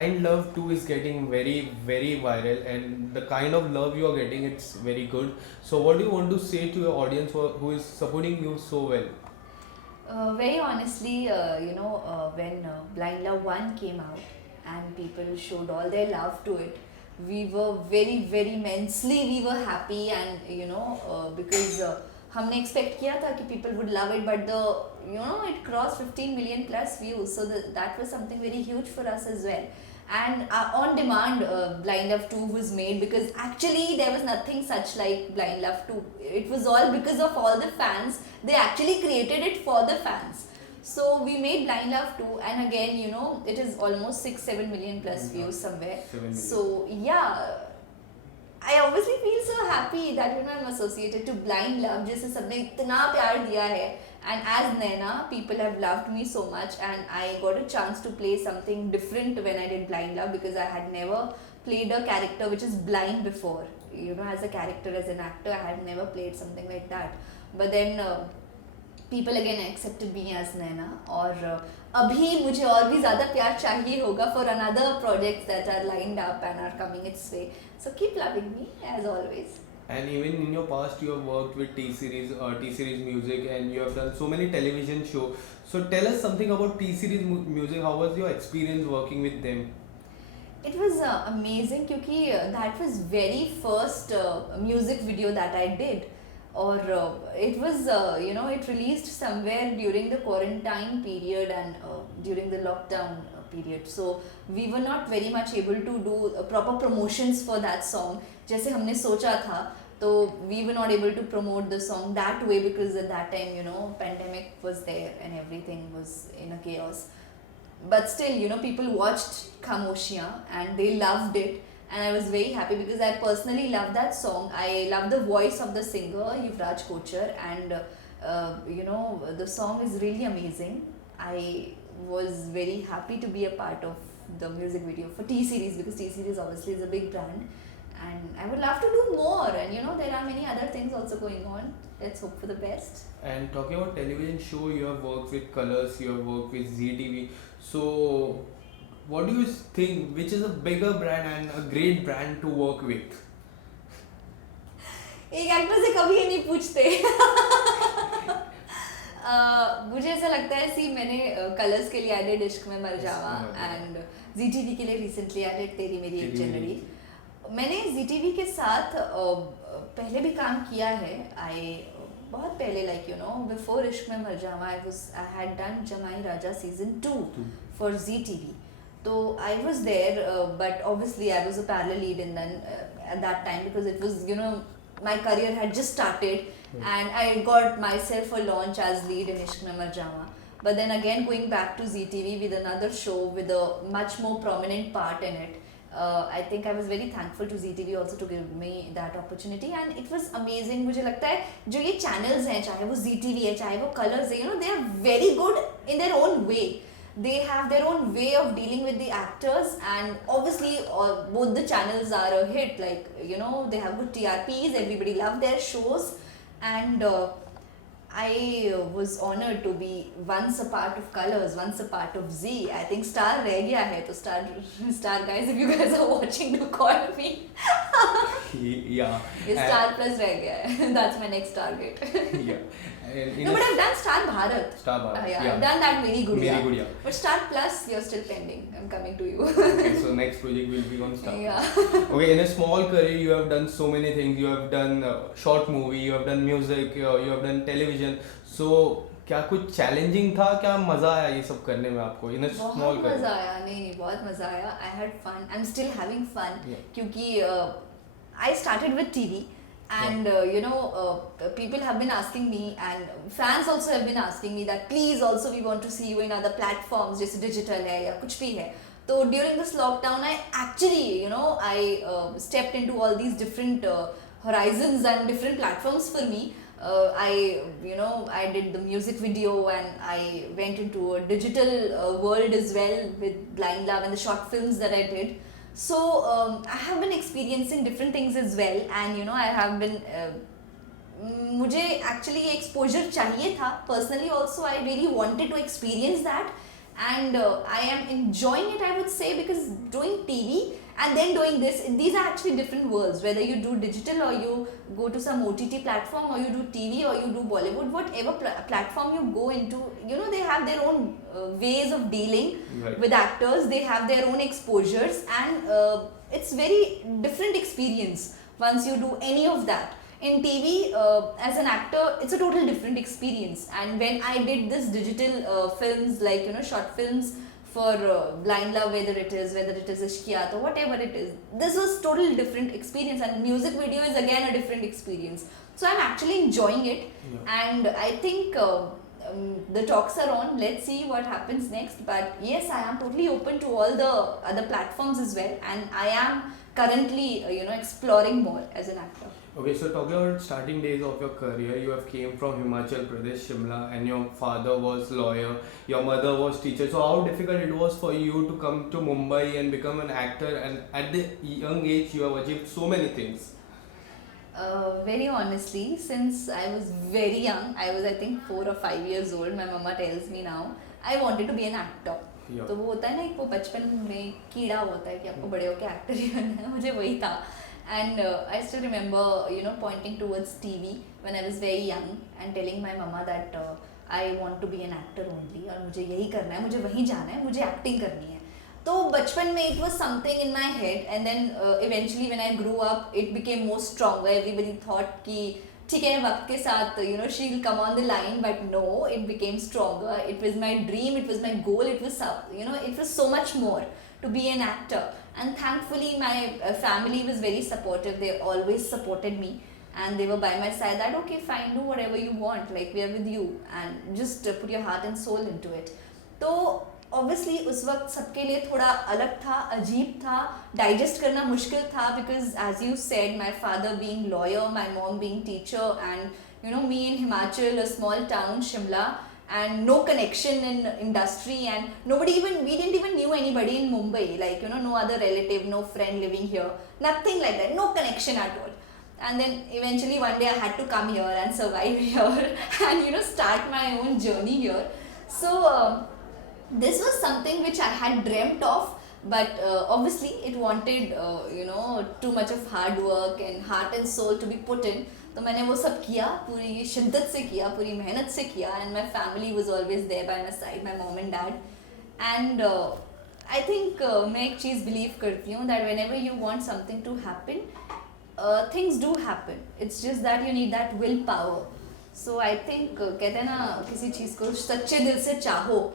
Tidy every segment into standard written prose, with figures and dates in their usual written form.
Blind Love 2 is getting very, very viral, and the kind of love you are getting, it's very good. So, what do you want to say to your audience who is supporting you so well? Very honestly, when Blind Love 1 came out and people showed all their love to it, we were very, very immensely, we were happy and, because हमने expect किया था कि people would love it, but it crossed 15 million plus views, so that was something very huge for us as well. And on demand Blind Love 2 was made because actually there was nothing such like Blind Love 2. It was all because of all the fans. They actually created it for the fans. So we made Blind Love 2, and again, it is almost 6-7 million plus views somewhere. 7 million. So yeah, I obviously feel so happy that I'm associated to Blind Love जिसे सबने इतना प्यार दिया है. And as Naina, people have loved me so much, and I got a chance to play something different when I did Blind Love because I had never played a character which is blind before. As a character, as an actor, I had never played something like that. But then people again accepted me as Naina, और अभी मुझे और भी ज़्यादा प्यार चाहिए होगा for another projects that are lined up and are coming its way. So keep loving me as always. And even in your past, you have worked with T Series Music, and you have done so many television shows. So, tell us something about T Series Music. How was your experience working with them? It was amazing क्योंकि that was very first music video that I did. Or it was it released somewhere during the quarantine period and during the lockdown period, so we were not very much able to do proper promotions for that song जैसे हमने सोचा था. So we were not able to promote the song that way because at that time pandemic was there and everything was in a chaos. But still, people watched Khamoshiyan and they loved it, and I was very happy because I personally love that song. I love the voice of the singer Yuvraj Kochar, and the song is really amazing. I was very happy to be a part of the music video for T Series because T Series obviously is a big brand, and I would love to do more. And there are many other things also going on. Let's hope for the best. And talking about television show, you have worked with Colors, you have worked with ZTV. So, what do you think? Which is a bigger brand and a great brand to work with? एक actor से कभी ये नहीं पूछते. मुझे ऐसा लगता है मैंने कलर्स के लिए एडेड इश्क में मर जावा, एंड ZTV के लिए रिसेंटली एडेड तेरी मेरी एक जनवरी. मैंने ZTV के साथ पहले भी काम किया है. बहुत पहले बिफोर इश्क में मर जावा आई had done Jamai Raja season 2 for ZTV. So I was there, but obviously I was a parallel lead in then at that time because it was my career had just started, and I got myself a launch as lead in Ishq Mein Mar Jawa. But then again going back to ZTV with another show with a much more prominent part in it. I think I was very thankful to ZTV also to give me that opportunity, and it was amazing. मुझे लगता है जो ये channels हैं, चाहे वो ZTV है, चाहे वो Colors है, they are very good in their own way. They have their own way of dealing with the actors, and obviously both the channels are a hit. Like they have good TRPs, everybody loved their shows, and I was honored to be once a part of Colors, once a part of Z. I think Star रह गया है, तो Star guys, if you guys are watching, do call me. Yeah. ये Star Plus रह गया है. That's my next target. Yeah. No, but I've done Star Bharat. Star Bharat. Yeah, I've done that Meri Gudiya. Meri Gudiya. But Star Plus, you're still pending. I'm coming to you. Okay, so next project will be on Star. Yeah. Okay, in a small career, you have done so many things. You have done short movie, you have done music, you have done television. So क्या कुछ challenging था, क्या मजा आया ये सब करने में आपको इन स्मॉल बहुत मजा आया. नहीं बहुत मजा आया. I had fun. I'm still having fun. Yeah. क्योंकि I started with TV. And people have been asking me, and fans also have been asking me that please also we want to see you in other platforms जैसे digital है या कुछ भी है. So during this lockdown I actually I stepped into all these different horizons and different platforms for me. I did the music video, and I went into a digital world as well with Blind Love and the short films that I did. So I have been experiencing different things as well, and I have been मुझे actually exposure चाहिए था. Personally also I really wanted to experience that, and I am enjoying it, I would say, because doing TV and then doing this, these are actually different worlds. Whether you do digital or you go to some OTT platform, or you do TV or you do Bollywood, whatever platform you go into, you know, they have their own ways of dealing Right. with actors. They have their own exposures, and it's very different experience once you do any of that. In TV, as an actor, it's a total different experience. And when I did this digital films, like, you know, short films for Blind Love, whether it is Ishqiyat or whatever it is, this was total different experience, and music video is again a different experience. So I'm actually enjoying it. Yeah. And I think the talks are on. Let's see what happens next. But yes, I am totally open to all the other platforms as well, and I am currently exploring more as an actor. Okay, so talking about starting days of your career, you have came from Himachal Pradesh, Shimla, and your father was lawyer, your mother was teacher. So how difficult it was for you to come to Mumbai and become an actor, and at the young age you have achieved so many things. Very honestly, since I was very young, I think 4 or 5 years old, my mama tells me now, I wanted to be an actor. Yeah. तो वो होता है ना, एक वो बचपन में कीड़ा होता है कि आपको बड़े होके एक्टर ही बनना है, मुझे वही था. And I still remember, pointing towards TV when I was very young and telling my mama that I want to be an actor only, और मुझे यही करना है, मुझे वहीं जाना है, मुझे एक्टिंग करनी है. तो बचपन में it was something in my head, and then eventually when I grew up it became more stronger. Everybody thought कि ठीक है, वक्त के साथ she'll come on the line, but no, it became stronger. It was my dream, it was my goal, it was it was so much more to be an actor. And thankfully my family was very supportive. They always supported me, and they were by my side that okay, fine, do whatever you want, like we are with you, and just put your heart and soul into it. तो obviously उस वक्त सबके लिए थोड़ा अलग था, अजीब था, डाइजेस्ट करना मुश्किल था, because as you said, my father being lawyer, my mom being teacher, and me in Himachal, a small town, Shimla, and no connection in industry, and we didn't even knew anybody in Mumbai, like no other relative, no friend living here, nothing like that, no connection at all. And then eventually one day I had to come here and survive here and start my own journey here. So this was something which I had dreamt of, but obviously it wanted too much of hard work and heart and soul to be put in. तो मैंने वो सब किया, पूरी शिद्दत से किया, पूरी मेहनत से किया, and my family was always there by my side, my mom and dad. And I think मैं एक चीज़ believe करती हूँ that whenever you want something to happen, things do happen. It's just that you need that willpower. So I think कहते हैं ना, किसी चीज़ को सच्चे दिल से चाहो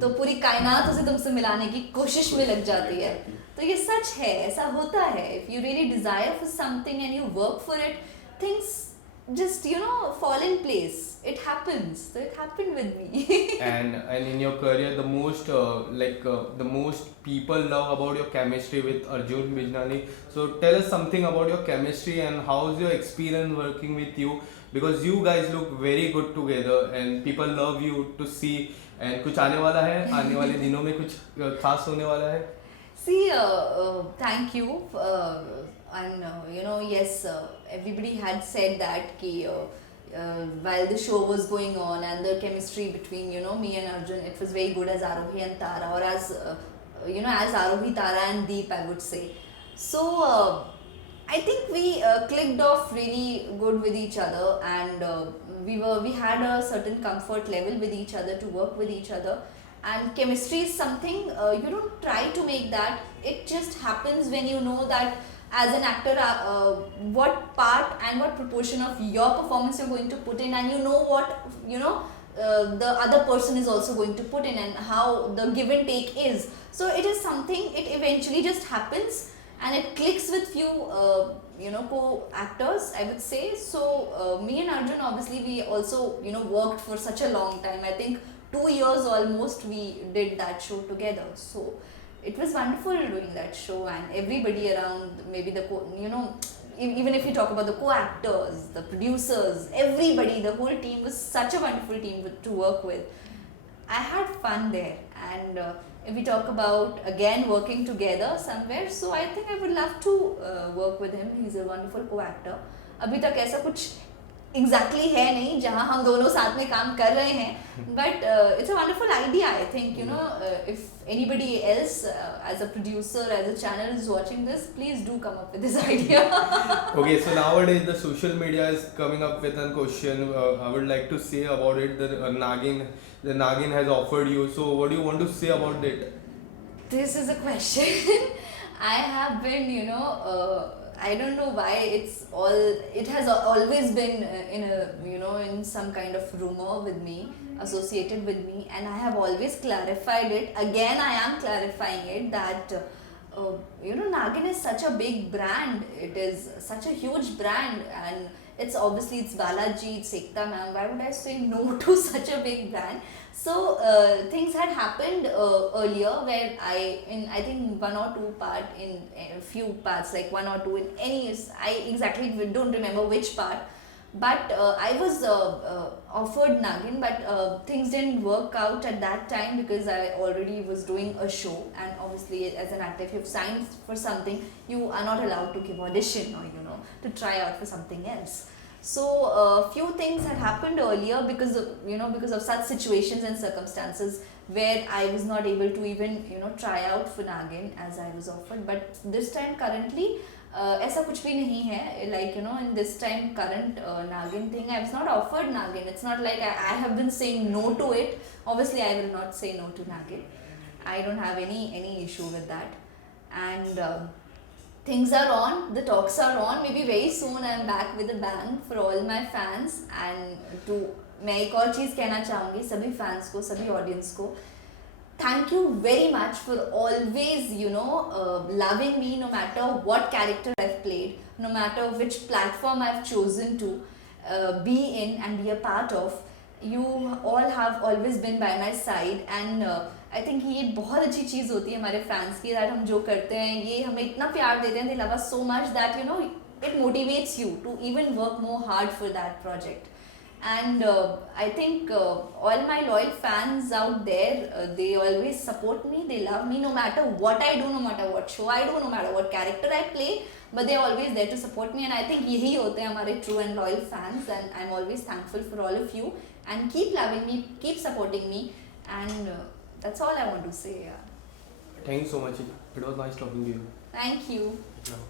तो पूरी कायनात उसे तुमसे मिलाने की कोशिश में लग जाती है. तो ये सच है, ऐसा होता है. If you really desire for something and you work for it, things just fall in place. It happens. So it happened with me. and in your career, the most the most people love about your chemistry with Arjun Bijnani. So tell us something about your chemistry and how's your experience working with you, because you guys look very good together and people love you to see. And कुछ आने वाला है, आने वाले दिनों में कुछ खास होने वाला है? See, thank you. And yes, everybody had said that ki, while the show was going on and the chemistry between me and Arjun, it was very good as Aarohi and Tara, or as as Aarohi, Tara and Deep, I would say. So I think we clicked off really good with each other, and we had a certain comfort level with each other to work with each other. And chemistry is something you don't try to make that, it just happens when you know that as an actor what part and what proportion of your performance you're going to put in, and what the other person is also going to put in, and how the give and take is. So it is something, it eventually just happens and it clicks with few co-actors, I would say. So me and Arjun, obviously we also worked for such a long time. I think 2 years almost we did that show together. So it was wonderful doing that show, and everybody around, maybe the even if you talk about the co-actors, the producers, everybody, the whole team was such a wonderful team to work with. I had fun there. And if we talk about again working together somewhere, so I think I would love to work with him. He's a wonderful co-actor. अभी तक ऐसा कुछ exactly है नहीं जहाँ हम दोनों साथ में काम कर रहे हैं, but it's a wonderful idea. I think you know if anybody else as a producer, as a channel is watching this, please do come up with this idea. Okay, so nowadays the social media is coming up with a question. I would like to say about it. The Nagin has offered you. So what do you want to say about it? This is a question. I have been, I don't know why it has always been in some kind of rumor with me, associated with me, and I have always clarified it. Again, I am clarifying it that, Nagin is such a big brand. It is such a huge brand, and it's Balaji, it's Ekta ma'am. Why would I say no to such a big brand? So things had happened earlier where I think one or two part in a few parts, like one or two in any, I exactly don't remember which part, but I was offered Nagin, but things didn't work out at that time because I already was doing a show, and obviously as an actor, if you've signed for something, you are not allowed to give audition or to try out for something else. So few things had happened earlier because of such situations and circumstances where I was not able to even try out for Nagin as I was offered. But this time currently ऐसा कुछ भी नहीं है, like in this time current Nagin thing, I was not offered Nagin. It's not like I have been saying no to it. Obviously I will not say no to Nagin. I don't have any issue with that, and things are on, the talks are on. Maybe very soon I am back with a bang for all my fans. And मैं एक और चीज़ कहना चाहूँगी सभी fans को, सभी audience को, thank you very much for always loving me, no matter what character I've played, no matter which platform I've chosen to be in and be a part of. You all have always been by my side, and I think ये बहुत अच्छी चीज़ होती है हमारे fans की, that हम जो करते हैं ये हमें इतना प्यार देते हैं, they love us so much that it motivates you to even work more hard for that project. And I think all my loyal fans out there, they always support me, they love me no matter what I do, no matter what show I do, no matter what character I play, but they're always there to support me. And I think यही होते हैं हमारे true and loyal fans, and I'm always thankful for all of you, and keep loving me, keep supporting me, and that's all I want to say. Yeah. Thanks so much. It was nice talking to you. Thank you. Yeah.